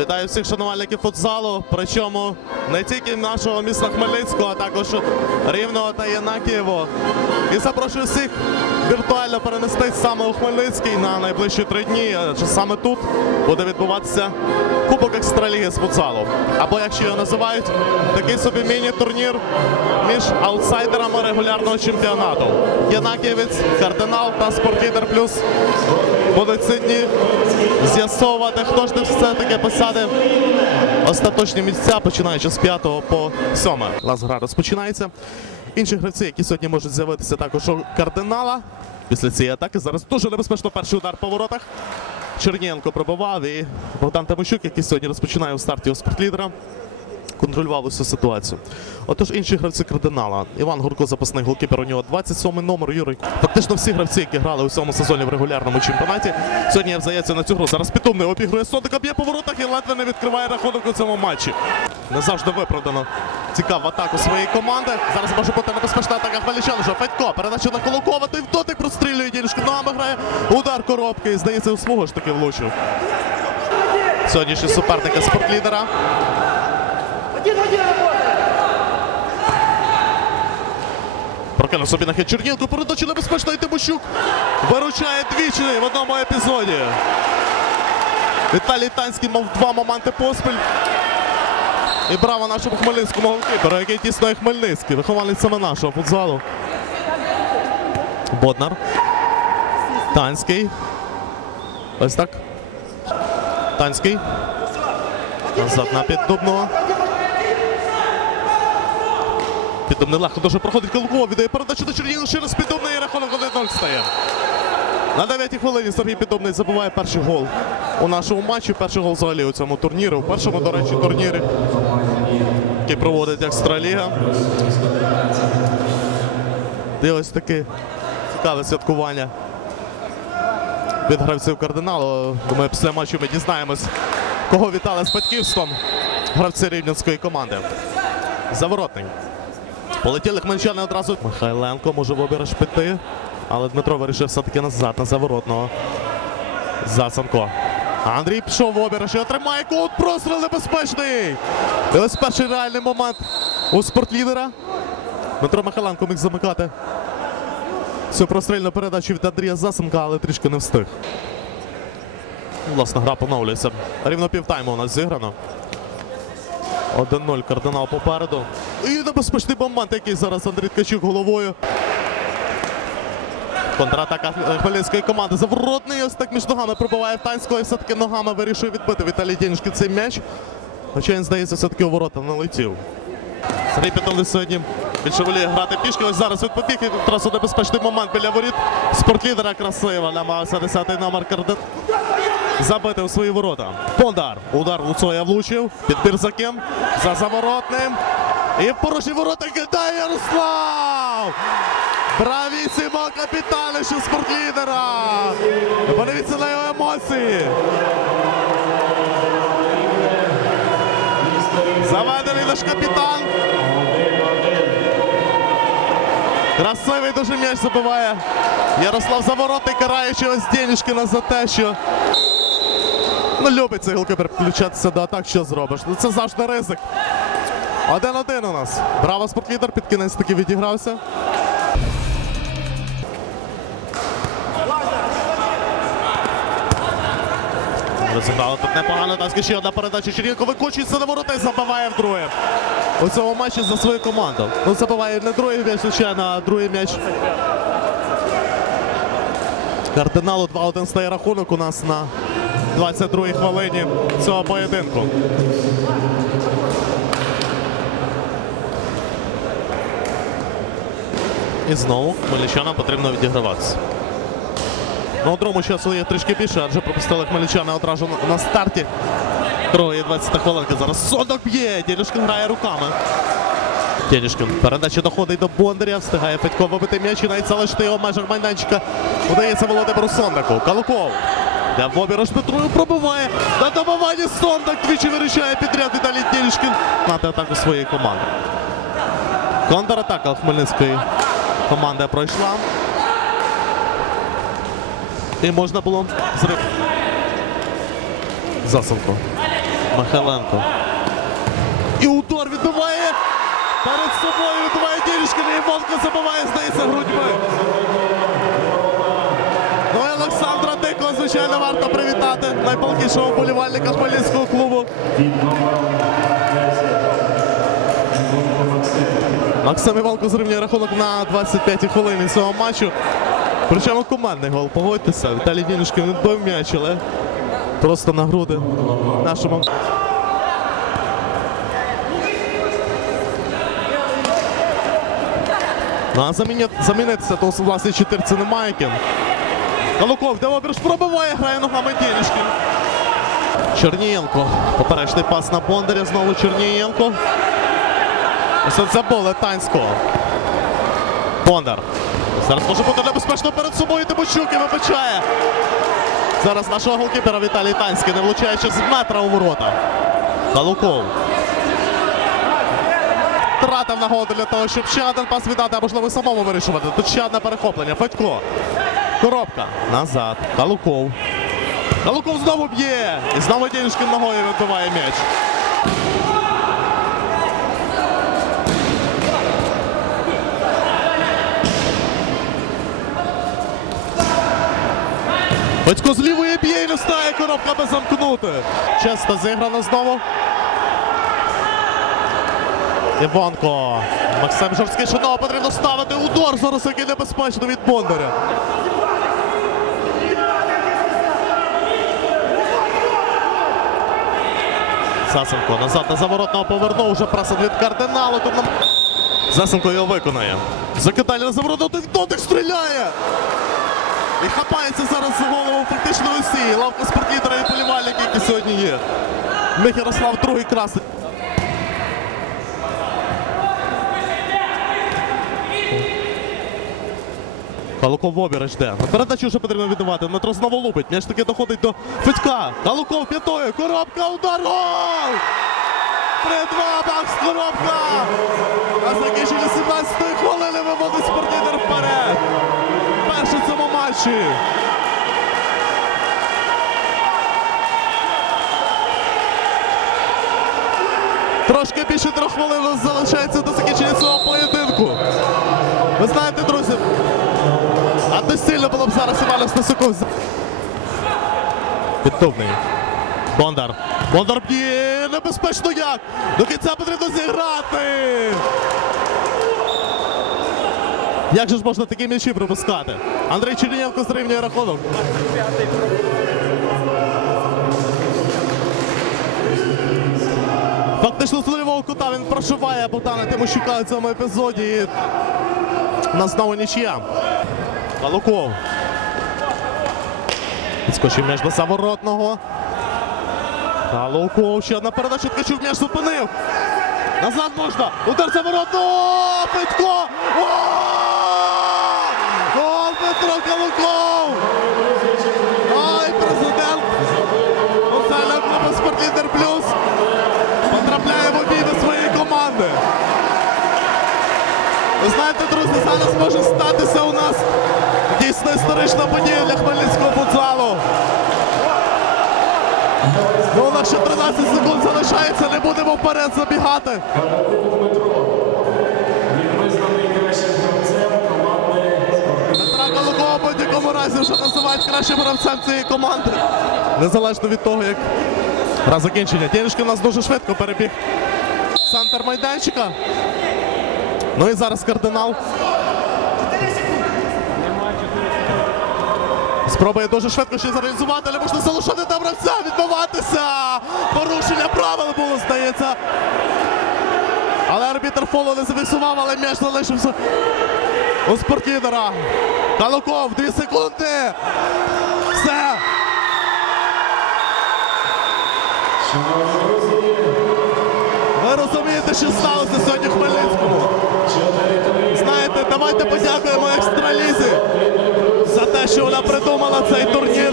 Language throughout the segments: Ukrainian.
Вітаю всіх шанувальників футзалу. Причому не тільки нашого міста Хмельницького, а також Рівного та Єнакієво. І запрошую всіх віртуально перенестись саме у Хмельницький на найближчі три дні. Саме тут буде відбуватися Кубок Екстраліги з футзалу. Або якщо його називають, такий собі міні-турнір між аутсайдерами регулярного чемпіонату. Єнакієвець, Кардинал та Спортлідер Плюс будуть ці дні з'ясовувати, хто ж все-таки посяде остаточні місця, починаючи з 5 по 7. Лас гра розпочинається. Інші гравці, які сьогодні можуть з'явитися також у кардинала. Після цієї атаки зараз дуже небезпечно перший удар по воротах. Чернєнко пробивав і Богдан Тимощук, який сьогодні розпочинає у старті у спортлідера. Контролював усю ситуацію. Отож, інші гравці кардинала. Іван Гурко, запасний голкіпер, у нього 27 номер. Юрій. Фактично всі гравці, які грали у цьому сезоні в регулярному чемпіонаті, сьогодні взається на цю гру. Зараз Пітумний обігрує Сотика, б'є по воротах і ледве не відкриває рахунок у цьому матчі. Не завжди виправдано цікаву атаку своєї команди. Зараз може бути небезпечна атака Хмельничан. Вже Федько. Передача на Колокова. Той дотик прострілює дінішки. Ногами грає. Удар коробки. І здається, у свого ж таки влучив. Сьогоднішні суперники спортлідера. Прокинув собі на хід Чернілко, передача небезпечна і Тимощук виручає двічі в одному епізоді. Віталій Танський мав два моменти поспіль. І браво нашому хмельницькому голкіперу, який тіснує Хмельницький, вихованець саме нашого футзалу. Боднар. Танський. Ось так. Танський. Назад на піддубного. Піддубний легко дуже проходить Колокова, віддає передачу до Чернігова через Піддубний і рахунок 1-0 стає. На 9-й хвилині Сергій Піддубний забиває перший гол у нашому матчі. Перший гол взагалі у цьому турнірі. У першому, до речі, турнірі, який проводить Екстраліга. І ось таке цікаве святкування від гравців кардиналу. Думаю, після матчу ми дізнаємось, кого вітали з батьківством гравці рівненської команди. Заворотний. Полетіли хмельничани одразу. Михайленко може в обіраж піти, але Дмитро вирішив все-таки назад на заворотного. Зацанко. Андрій пішов в обіраж і отримає кут. Простріл небезпечний. І ось перший реальний момент у спортлідера. Дмитро Михайленко міг замикати цю прострільну передачу від Андрія Засенка, але трішки не встиг. Власна гра поновлюється. Рівно півтайму у нас зіграно. 1-0 кардинал попереду. І небезпечний момент, який зараз Андрій Ткачук головою. Контратака хмельницької команди. Заворотний ось так між ногами пробиває Танського і все-таки ногами вирішує відбити Віталій Дінішки цей м'яч. Хоча він, здається, все-таки у ворота не летів. Сергій Петрович сьогодні більше воліє грати пішки. Ось зараз від побіг одразу небезпечний момент біля воріт. Спортлідера красиво намагався 10-й номер кардинал. Забити у свої ворота. Пондар. Удар Луцоя влучив. Підбір за ким? За заворотним. І в порожні ворота кидає Ярослав! Бравісімо капітанишу спортлідера! Подивіться на його емоції. Заведений наш капітан. Красивий дуже м'яч забиває. Ярослав Заворотний караючи ось Денішкіна за те, що ну, любить цей голкіпер включатися до атак, що зробиш. Ну це завжди ризик. Один-один у нас. Браво спортлідер під кінець таки відігрався. Розіграли тут непогано. Танський ще одна передача. Черненко викочується на ворота і забиває вдруге. У цьому матчі за свою команду. Ну, забиває не другий м'яч, звичайно, а другий м'яч. Кардиналу 2-1 стає рахунок у нас на 22-й хвилині цього поєдинку. І знову хмельничанам потрібно відіграватися. Ну, другому часу є трішки більше, адже пропустили хмельничани одразу на- старті. Другої 20 хвилинки. Зараз Содок б'є. Дєлюшкін грає руками. Дєлюшкін. Передача доходить до Бондаря. Встигає Федько вибити м'яч і навіть залишити його в межах майданчика. Удається Володимиру Сондаку. Калуков. Де в обіруч Петрою пробиває. На добиванні Сондак двічі вирішає підряд Віталій Дєлюшкін на атаку своєї команди. Контратака Хмельницької команди пройшла. І можна було зрив. Засилко. Михайленко. І удар відбиває. Перед собою відбиває Дірішкин. І Іванко забиває, здається, грудьми. Ну і Олександра Дикого, звичайно, варто привітати найпалкішого вболівальника Хмельницького клубу. Максим Іванко зрівнює рахунок на 25-й хвилині цього матчу. Причому командний гол, погодьтеся. Віталій Дінушкин відбив м'яч, але просто на груди нашому. Ну а замінитися, то власне чотирці немає ким. Калуков, де обірш пробиває, грає ногами Дінішкін. Чернієнко. Поперечний пас на Бондаря. Знову Чернієнко. Ось це було Летанського. Бондар. Зараз може бути небезпечно перед собою Тимощук і вибачає. Зараз нашого голкіпера Віталій Танський, не влучаючи з метра у ворота. Калуков. Тратив нагоду для того, щоб ще один пас віддати, а можливо самому вирішувати. Тут ще одне перехоплення. Федько. Коробка. Назад. Калуков. Калуков знову б'є. І знову Дінішкин ногою вибиває м'яч. Батько з лівої б'є і не стає коробка аби замкнути. Чесно зіграно знову. Іванко. Максим Жорсткий Шинова потрібно ставити удар зараз, який небезпечно від Бондаря. Засенко назад на заворотного повернув, вже пресинг від кардиналу. Тут нам... Засенко його виконає. Закидання на заворотного, дотик стріляє! І хапається зараз за голову фактично усі. Лавка спортітера і полівальники, які сьогодні є. Мих Ярослав другий красний. Калуков в обіреч йде. Передачу вже потрібно віддавати. Дмитро знову лупить. М'яч таки доходить до Федька. Калуков п'ятою. Коробка, удар. Гол! 3-2, Макс Коробка! А закінчення 17-ї хвилини виводить спортивер вперед. Перший. Трошки більше трьох хвилин залишається до закінчення цього поєдинку. Ви знаєте, друзі, а не сильно було б зараз Івана Стасюков. Підтовний. Бондар. Бондар б'є небезпечно як. До кінця потрібно зіграти. Як же ж можна такі м'ячі пропускати? Андрій Чернєнко зрівнює рахунок. Фактично з нульового кута він прошиває Богдана Тимощука у цьому епізоді. І нас знову нічия. Балуков. Підскочив м'яч до заворотного. Галуков, ще одна передача, Ткачук м'яч зупинив. Назад можна. Удар заворотного. Петько. О! Гол Петро Калуков. Ой, президент. Офіційного клубу «Спортлідер Плюс» потрапляє в обійми своєї команди. Ви друзі, зараз може статися у нас дійсно історична подія для хмельницького футзалу. Ну, у нас ще 13 секунд залишається, не будемо вперед забігати. Будь-якому разі вже називають кращим гравцем цієї команди. Незалежно від того, як гра закінчення. Тєнішки у нас дуже швидко перебіг центр майданчика. Ну і зараз кардинал. Спробує дуже швидко ще зреалізувати, але можна залишати там гравця, відбиватися. Порушення правил було, здається. Але арбітр фолу не зафіксував, але м'яч залишився у спортідера. Калуков, дві секунди. Все. Ви розумієте, що сталося сьогодні в Хмельницькому? Давайте подякуємо екстралізі за те, що вона придумала цей турнір.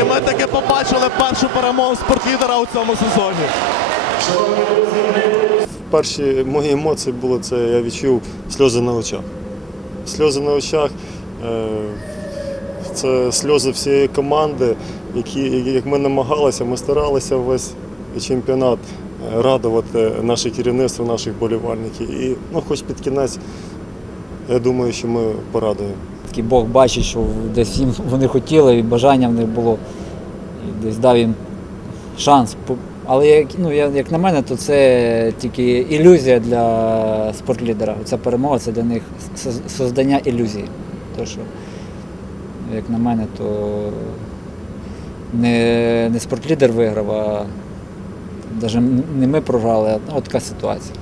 І ми таки побачили першу перемогу спортлідера у цьому сезоні. Перші мої емоції були це я відчув сльози на очах. Сльози на очах е, це сльози всієї команди, які, як ми намагалися, ми старалися весь, чемпіонат, е, радувати наше керівництво, наших болівальників. І ну, хоч під кінець, я думаю, що ми порадуємо. Такий Бог бачить, що десь їм вони хотіли, і бажання в них було, і десь дав їм шанс. Але як, ну, як на мене, то це тільки ілюзія для спортлідера. Ця перемога це для них создання ілюзії. То, що, як на мене, то не, не спортлідер виграв, а навіть не ми програли, а така ситуація.